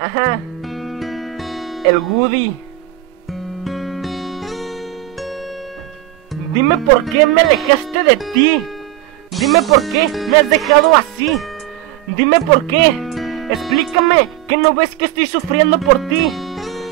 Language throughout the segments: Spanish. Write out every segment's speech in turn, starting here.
Ajá. El Woody. Dime por qué me alejaste de ti. Dime por qué me has dejado así. Dime por qué. Explícame, que no ves que estoy sufriendo por ti.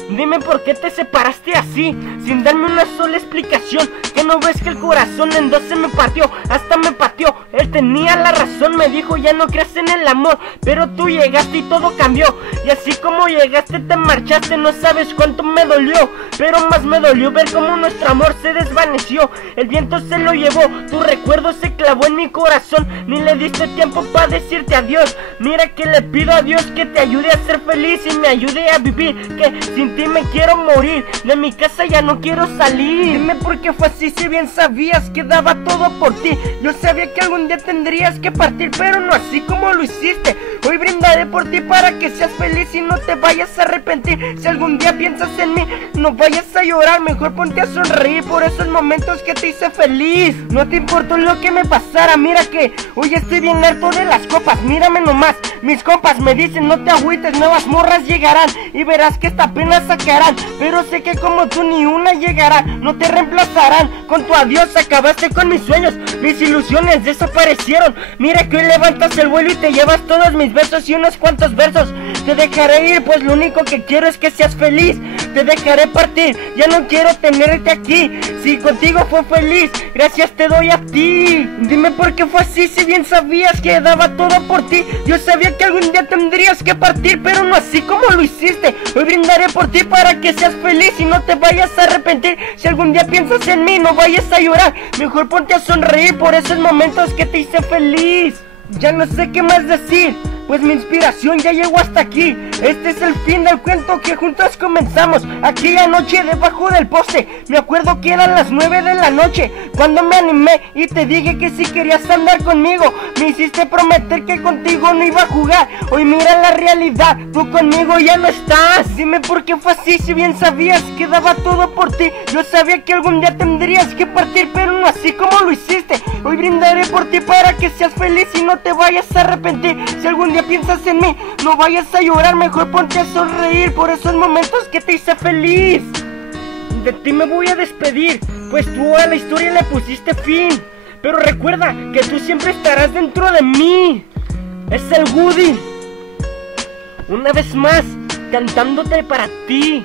Dime por qué te separaste así, sin darme una sola explicación. Que no ves que el corazón en dos se me partió, hasta me pateó. Él tenía la razón, me dijo ya no creas en el amor. Pero tú llegaste y todo cambió. Y así como llegaste te marchaste, no sabes cuánto me dolió. Pero más me dolió ver cómo nuestro amor se desvaneció. El viento se lo llevó, tu recuerdo se clavó en mi corazón. Ni le diste tiempo para decirte adiós. Mira que le pido a Dios que te ayude a ser feliz y me ayude a vivir. Que sin ti me quiero morir, de mi casa ya no quiero salir. Dime por qué fue así si bien sabías que daba todo por ti. Yo sabía que algún día tendrías que partir, pero no así como lo hiciste. Hoy brindaré por ti para que seas feliz y no te vayas a arrepentir. Si algún día piensas en mí, no vayas a llorar, mejor ponte a sonreír por esos momentos que te hice feliz. No te importó lo que me pasara, mira que hoy estoy bien harto de las copas. Mírame nomás, mis compas me dicen no te agüites, nuevas morras llegarán y verás que esta pena sacarán. Pero sé que como tú ni una llegará, no te reemplazarán. Con tu adiós acabaste con mis sueños, mis ilusiones desaparecieron. Mira que hoy levantas el vuelo y te llevas todos mis besos y unos cuantos versos. Te dejaré ir, pues lo único que quiero es que seas feliz. Te dejaré partir, ya no quiero tenerte aquí. Si contigo fue feliz, gracias te doy a ti. Dime por qué fue así, si bien sabías que daba todo por ti. Yo sabía que algún día tendrías que partir, pero no así como lo hiciste. Hoy brindaré por ti para que seas feliz y no te vayas a arrepentir. Si algún día piensas en mí, no vayas a llorar, mejor ponte a sonreír por esos momentos que te hice feliz. Ya no sé qué más decir, pues mi inspiración ya llegó hasta aquí. Este es el fin del cuento que juntos comenzamos. Aquella noche debajo del poste, me acuerdo que eran las 9 de la noche, cuando me animé y te dije que si querías andar conmigo. Me hiciste prometer que contigo no iba a jugar. Hoy mira la realidad, tú conmigo ya no estás. Dime por qué fue así, si bien sabías que daba todo por ti. Yo sabía que algún día tendrías que partir, pero no así como lo hiciste. Hoy brindaré por ti para que seas feliz y no te vayas a arrepentir. Si algún día piensas en mí, no vayas a llorar, mejor ponte a sonreír por esos momentos que te hice feliz. De ti me voy a despedir, pues tú a la historia le pusiste fin. Pero recuerda que tú siempre estarás dentro de mí. Es el Woody, una vez más, cantándote para ti.